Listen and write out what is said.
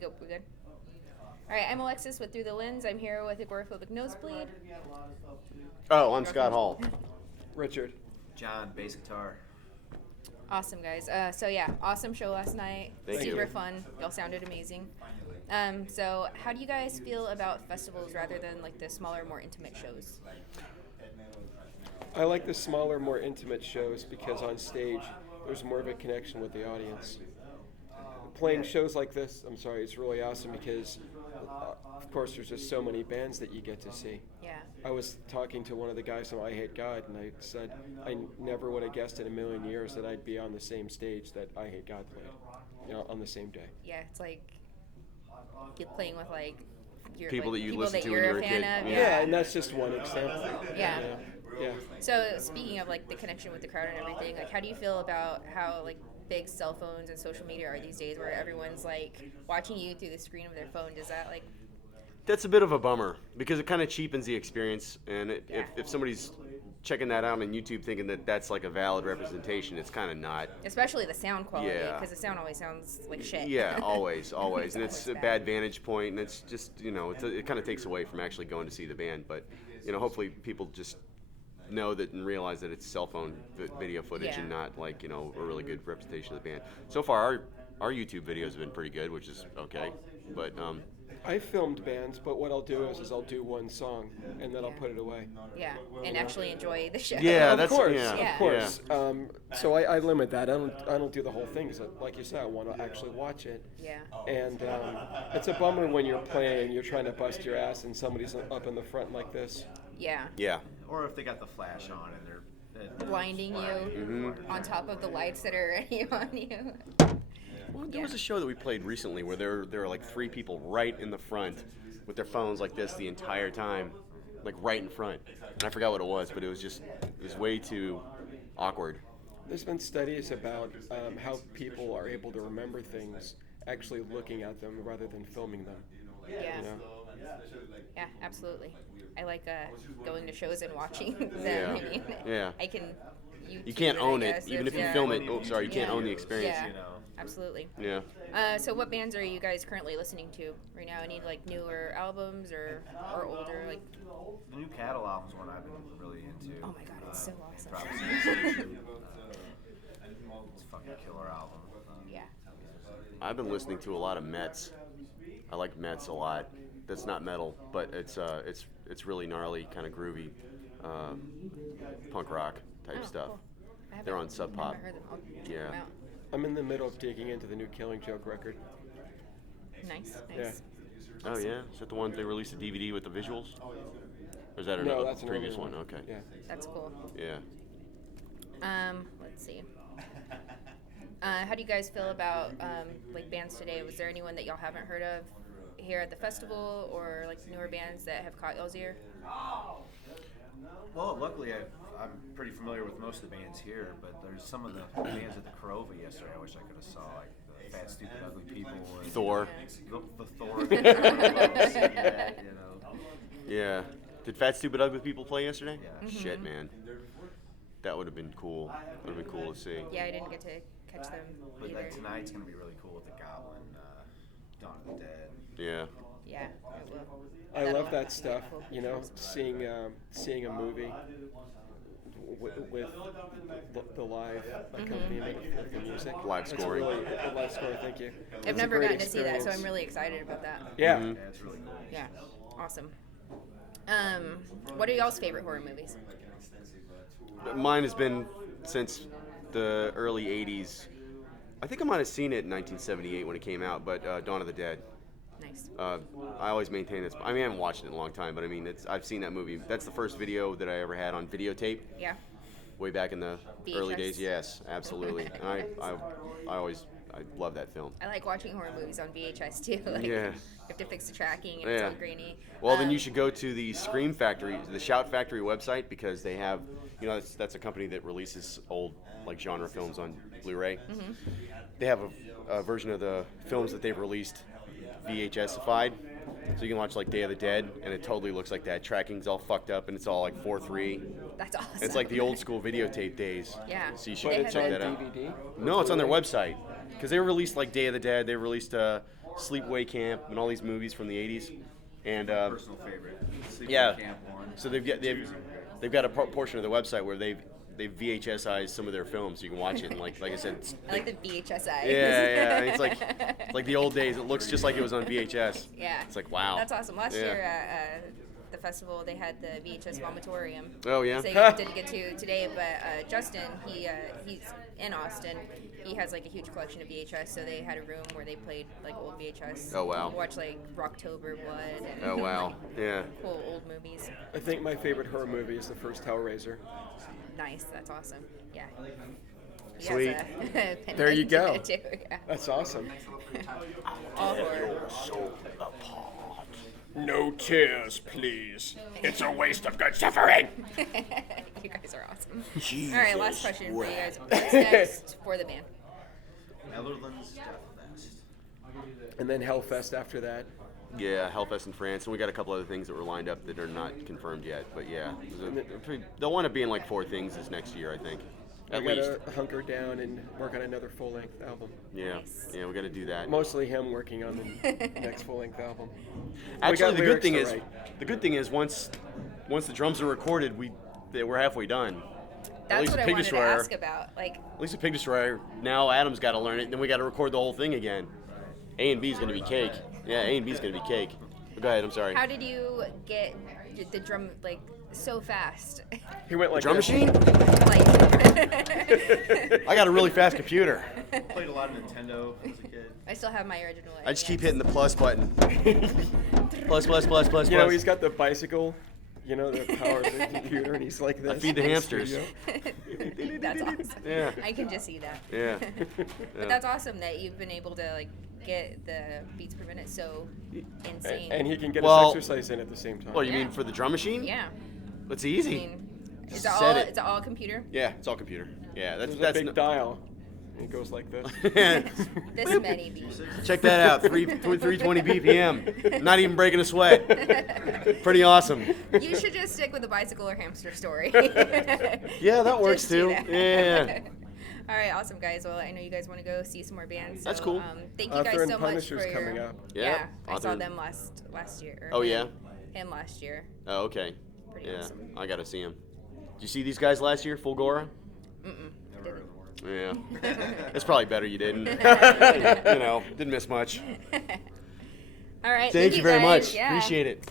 go. We good? All right, I'm Alexis with Through the Lens. I'm here with Agoraphobic Nosebleed. Oh, I'm Scott Hall. Richard. John, bass guitar. Awesome, guys. So yeah, awesome show last night. Thank Super you. fun. Y'all sounded amazing. So how do you guys feel about festivals rather than like the smaller, more intimate shows? I like the smaller, more intimate shows because on stage there's more of a connection with the audience. Playing shows like this, it's really awesome because, of course, there's just so many bands that you get to see. Yeah. I was talking to one of the guys from I Hate God, and I said I never would have guessed in a million years that I'd be on the same stage that I Hate God played, on the same day. Yeah, it's like you're playing with like People like, that you people listened that to when you're you were a a fan kid. of. Yeah, and that's just one example. Yeah. Yeah. So speaking of like the connection with the crowd and everything, like how do you feel about how like big cell phones and social media are these days, where everyone's like watching you through the screen of their phone? Does that like? That's a bit of a bummer because it kind of cheapens the experience. And if somebody's checking that out on YouTube thinking that that's like a valid representation, it's kind of not. Especially the sound quality, Yeah. because the sound always sounds like shit. Yeah, always. And it's a bad. bad vantage point, and it's just, it kind of takes away from actually going to see the band. But, hopefully people just know that and realize that it's cell phone video footage Yeah. and not like, a really good representation of the band. So far, our YouTube videos have been pretty good, which is okay. But, I filmed bands, but what I'll do is I'll do one song and then I'll Yeah. put it away. Yeah, and actually enjoy the show. Yeah, Of that's course, Yeah. of course. So I limit that. I don't do the whole thing. So like you said, I want to actually watch it. Yeah. And it's a bummer when you're playing and you're trying to bust your ass and somebody's up in the front like this. Yeah. yeah. Or if they got the flash on and they're Blinding you on top of the lights that are already on you. Well, there was a show that we played recently where there were like three people right in the front with their phones like this the entire time, like right in front. And I forgot what it was, but it was way too awkward. There's been studies about how people are able to remember things actually looking at them rather than filming them. Yeah. You know? Yeah, absolutely. I like going to shows and watching them. Yeah. I mean, Yeah. I can. You can't I own it, guess, even if you yeah. film it. Oh, sorry, you can't Yeah. own the experience. Yeah. you know. Absolutely. Yeah. So what bands are you guys currently listening to right now? Any like newer albums or older? Like, The new Cattle album's one I've been really into. oh my god, it's so awesome. Probably Sensation. It's a fucking killer album. Yeah. I've been listening to a lot of Mets. I like Mets a lot. That's not metal, but it's really gnarly, kind of groovy, punk rock type Oh, stuff. cool. I haven't- They're on Sub Pop. Never heard them. I'll check Yeah. them out. I'm in the middle of digging into the new Killing Joke record. Nice. Yeah. Oh yeah, is that the one they released a DVD with the visuals? Or is that No, another that's another previous one? Okay. Yeah. That's cool. Yeah. Let's see. How do you guys feel about like bands today? Was there anyone that y'all haven't heard of here at the festival, or like newer bands that have caught y'all's ear? Well, luckily I'm pretty familiar with most of the bands here, but there's some of the bands at the Corova yesterday I wish I could have saw, like the Fat, Stupid, Ugly People. And Thor. The Thor. Yeah, you know. Yeah. Did Fat Stupid Ugly People play yesterday? Yeah. Shit, man. That would have been cool. That would have been cool to see. Yeah, I didn't get to catch them But either. like tonight's gonna be really cool with the Goblin, Dawn of the Dead. Yeah. Yeah, it will. I That'll- love that stuff. cool. Seeing a movie with the live accompaniment of the music. Live It's scoring. Really, live score. Thank you. I've It's a never great gotten to see that, so I'm experience. really excited about that. Yeah. Mhm. Yeah, it's really cool. Yeah, awesome. What are y'all's favorite horror movies? Mine has been since the early 80s. I think I might have seen it in 1978 when it came out, but Dawn of the Dead. Nice. I always maintain this. I mean, I haven't watched it in a long time, but I mean, I've seen that movie. That's the first video that I ever had on videotape, Yeah. way back in the early VHS. days. Yes, absolutely. And I love that film. I like watching horror movies on VHS too. Like, Yeah. you have to fix the tracking and it's Yeah. all grainy. Well, then you should go to the Scream Factory, the Shout Factory website, because they have, that's a company that releases old like genre films on Blu-ray. Mm-hmm. They have a version of the films that they've released VHSified, so you can watch like Day of the Dead, and it totally looks like that. Tracking's all fucked up, and it's all like 4:3. That's awesome. It's like the old school videotape days. Yeah. So you But should they check have that it- out. DVD. No, it's on their website. Because they released like Day of the Dead. They released Sleepaway Camp and all these movies from the 80s. And Personal favorite. Sleepaway yeah, Camp 1. so they've got a portion of their website where they've VHSized some of their films, so you can watch it. And like I said, I like the VHS eye. yeah, it's like the old days. It looks just like it was on VHS. Yeah. It's like, wow. That's awesome. Last Yeah. year at the festival, they had the VHS vomitorium. Oh yeah. They didn't get to today, but Justin, he's in Austin. He has like a huge collection of VHS, so they had a room where they played like old VHS. Oh, wow. You watch like Rocktober Blood and Oh wow. Yeah. cool old movies. I think my favorite horror movie is the first Hellraiser. Nice, that's awesome. Yeah. He Sweet. has a pen There you to go. it, too, yeah. That's awesome. All horror. No tears, please. It's a waste of good suffering. You guys are awesome. All right, last question for you guys. What's next for the band? Netherlands Death Fest. And then Hellfest after that. Yeah, Hellfest in France, and we got a couple other things that were lined up that are not confirmed yet. But yeah, they'll want to be in like 4 things this next year, I think. At We least. gotta hunker down and work on another full-length album. Yeah, Nice. yeah, we got to do that. Mostly him working on the next full-length album. Actually, got the good lyrics thing to is, once the drums are recorded, we're halfway done. That's least what the I Pig wanted Destroyer- to ask about. Like, At least the Pig Destroyer. Now Adam's got to learn it, and then we got to record the whole thing again. A and B is going to be cake. Yeah, A and B is going to be cake. But go ahead. I'm sorry. how did you get the drum like so fast? He went like Drum this. machine? Like, I got a really fast computer. Played a lot of Nintendo as a kid. I still have my original. I just keep NES. hitting the plus button. Plus, plus, plus, plus, You know, plus. he's got the bicycle, you know, the power of the computer, and he's like this. I feed the in hamsters. studio. That's awesome. Yeah. I can just see that. Yeah. But that's awesome that you've been able to like get the beats per minute so insane. And he can get Well- his exercise in at the same time. Well, you Yeah. mean for the drum machine? yeah. It's I easy. mean, Just is it set all? it. Is it all computer? Yeah, it's all computer. Yeah, There's that's a big dial. And it goes like this. This many beats. Check that out. 320 BPM. Not even breaking a sweat. Pretty awesome. You should just stick with the bicycle or hamster story. Yeah, that works Just do too. that. Yeah. All right, awesome guys. Well, I know you guys want to go see some more bands. That's so, cool. Thank you Author guys and so much Punisher's for your. coming up. Yeah, I Author saw and- them last year. or Oh, yeah? Him last year. Oh, okay. Pretty Yeah, awesome. I gotta see him. Did you see these guys last year, Fulgora? I didn't. Yeah. It's probably better you didn't. You know, didn't miss much. All right. Thank you very guys. much. Yeah. Appreciate it.